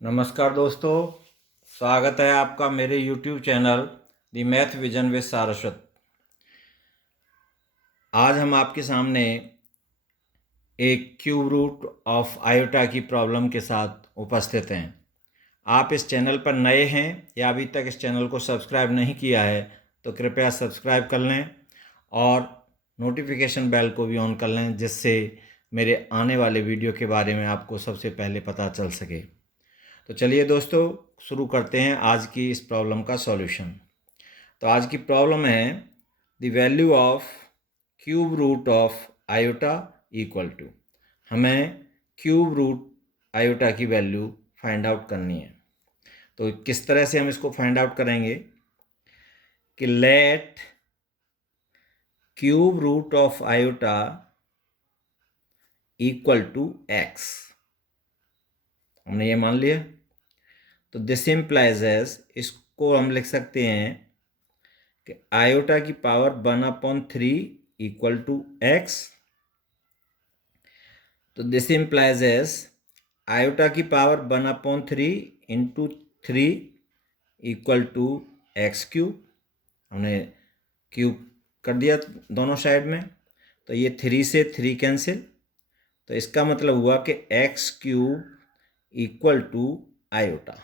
नमस्कार दोस्तों, स्वागत है आपका मेरे YouTube channel the math vision with Saraswat. आज हम आपके सामने एक क्यूब रूट ऑफ आयोटा की प्रॉब्लम के साथ उपस्थित हैं। आप इस चैनल पर नए हैं या अभी तक इस चैनल को सब्सक्राइब नहीं किया है तो कृपया सब्सक्राइब कर लें और नोटिफिकेशन बेल को भी ऑन कर लें, जिससे मेरे आने वाले वीडियो के बारे में आपको सबसे पहले पता चल सके। तो चलिए दोस्तों, शुरू करते हैं आज की इस प्रॉब्लम का सॉल्यूशन। तो आज की प्रॉब्लम है the value of cube root of iota equal to. हमें क्यूब रूट आयोटा की वैल्यू फाइंड आउट करनी है। तो किस तरह से हम इसको फाइंड आउट करेंगे कि let cube root of iota equal to X. हमने ये मान लिया। तो दिस इम्प्लाइज एज, इसको हम लिख सकते हैं कि आयोटा की पावर 1/3 इक्वल टू एक्स। तो दिस इम्प्लाइज एज आयोटा की power 1/3 into 3 equal to X cube. हमने क्यूब कर दिया दोनों साइड में, तो ये 3 से 3 कैंसिल। तो इसका मतलब हुआ कि X cube equal to iota.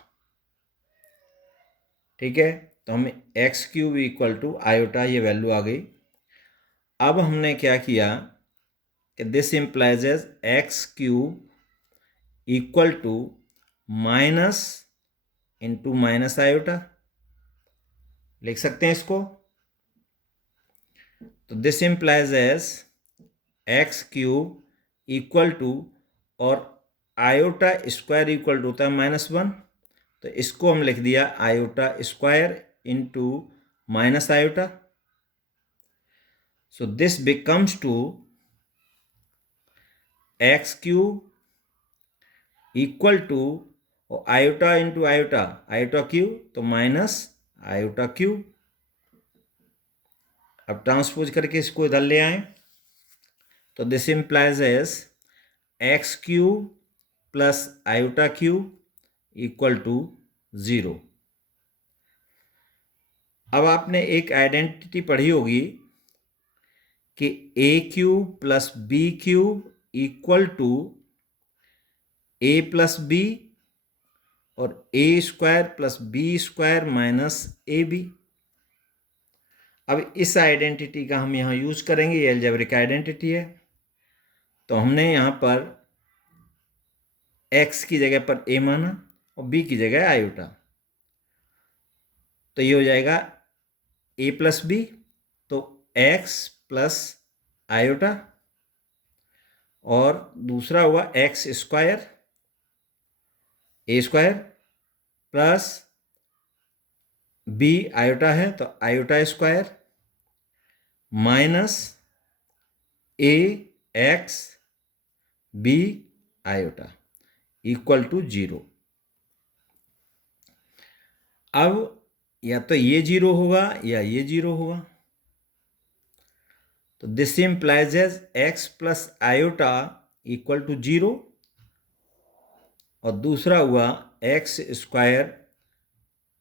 ठीक है, तो हमें X cube equal to iota ये वैल्यू आ गई। अब हमने क्या किया कि this implies as X cube equal to minus into minus iota. लिख सकते हैं इसको। तो this implies as X cube equal to, और आयोटा स्क्वायर इक्वल टू होता है -1, तो इसको हम लिख दिया iota square into minus iota. So this becomes two X cube equal to iota into iota, iota cube तो माइनस आयोटा क्यूब। अब ट्रांसपोज करके इसको इधर ले आए, तो this implies as X cube plus iota cube equal to 0। अब आपने एक आइडेंटिटी पढ़ी होगी कि A cube plus B cube equal to A plus B और A square plus B square minus A B. अब इस आइडेंटिटी का हम यहाँ यूज करेंगे, ये अलजेब्रिक आइडेंटिटी है। तो हमने यहाँ पर x की जगह पर a माना और b की जगह आयोटा, तो ये हो जाएगा a प्लस बी, तो x प्लस आयोटा, और दूसरा हुआ X square A square plus B iota है तो iota square minus A X B iota equal to 0। अब या तो ये 0 होगा या ये 0 होगा। तो this implies as X plus iota equal to 0, और दूसरा हुआ X square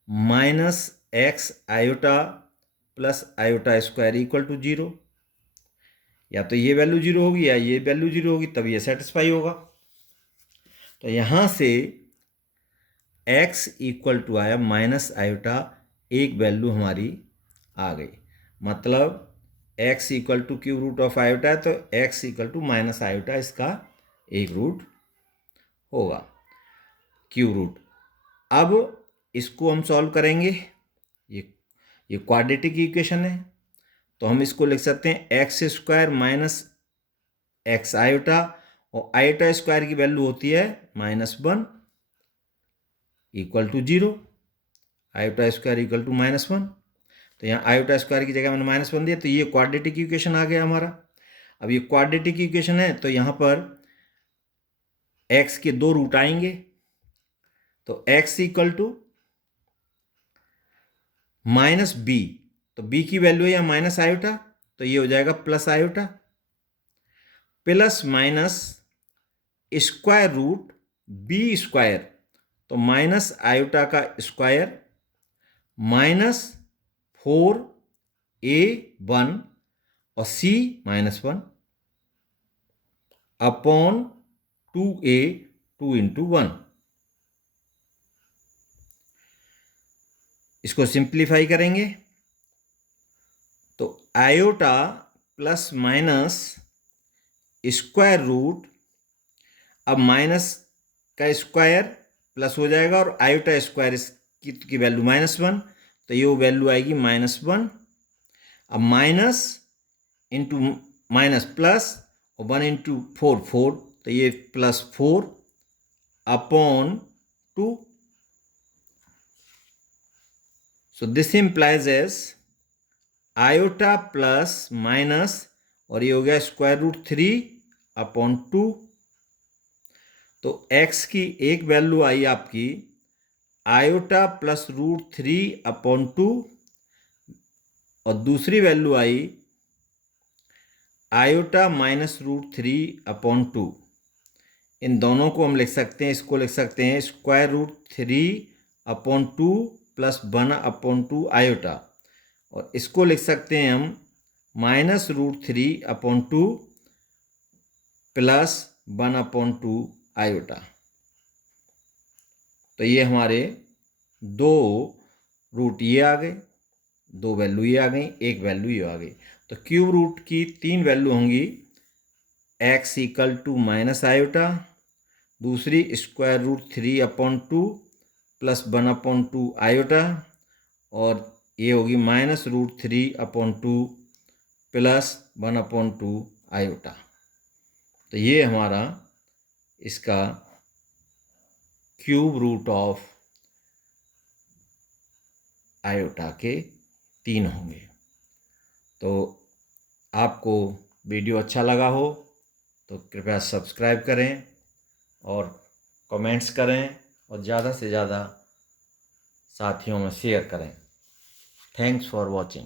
minus X iota plus iota square equal to 0। या तो ये वैल्यू 0 होगी या ये वैल्यू 0 होगी, तब ये सेटिस्फाई होगा। तो यहाँ से x इक्वल टू आया माइनस आयोटा, एक वैल्यू हमारी आ गई। मतलब x equal to cube root of iota है, तो x equal to minus iota इसका एक रूट होगा, क्यूब रूट। अब इसको हम सॉल्व करेंगे। ये क्वाड्रेटिक इक्वेशन है, तो हम इसको लिख सकते हैं X square minus X iota, और आयोटा स्क्वायर की वैल्यू होती है -1 equal to 0। Iota square equal to -1, तो यहाँ आयोटा स्क्वायर की जगह मैंने -1 दिया, तो ये क्वाड्रेटिक इक्वेशन आ गया हमारा। अब ये क्वाड्रेटिक इक्वेशन है, तो यहाँ पर x के 2 रूट आएंगे, तो x equal to minus B, तो b की वैल्यू है या माइनस आयोटा, तो ये हो जाएगा plus iota, plus minus square root B square, तो माइनस आयोटा का स्क्वायर -4a1 और c -1 अपॉन 2a 2 इंटू 1। इसको सिंप्लीफाई करेंगे तो iota plus minus square root, अब माइनस का स्क्वायर प्लस हो जाएगा और आयोटा स्क्वायर की वैल्यू -1, तो ये वैल्यू आएगी -1। अब माइनस इंटू माइनस प्लस और 1 इंटू 4 4, तो ये +4 upon 2। So this implies as iota plus minus और ये हो गया √3/2। तो x की एक वैल्यू आई आपकी आयोटा प्लस √3/2 और दूसरी वैल्यू आई आयोटा माइनस √3/2। इन दोनों को हम लिख सकते हैं, इसको लिख सकते हैं √3/2 प्लस 1/2 आयोटा, और इसको लिख सकते हैं हम -√3/2 प्लस 1/2 आयोटा। तो ये हमारे दो रूट ये आ गए, दो वैल्यू ये आ गई, एक वैल्यू ये आ गई। तो क्यूब रूट की 3 वैल्यू होंगी, x = माइनस आयोटा, दूसरी √3/2 प्लस 1/2 आयोटा, और ये होगी -√3/2 प्लस 1/2 आयोटा। तो ये हमारा इसका क्यूब रूट ऑफ आयोटा के 3 होंगे। तो आपको वीडियो अच्छा लगा हो तो कृपया सब्सक्राइब करें और कमेंट्स करें और ज़्यादा से ज़्यादा साथियों में शेयर करें। Thanks for watching.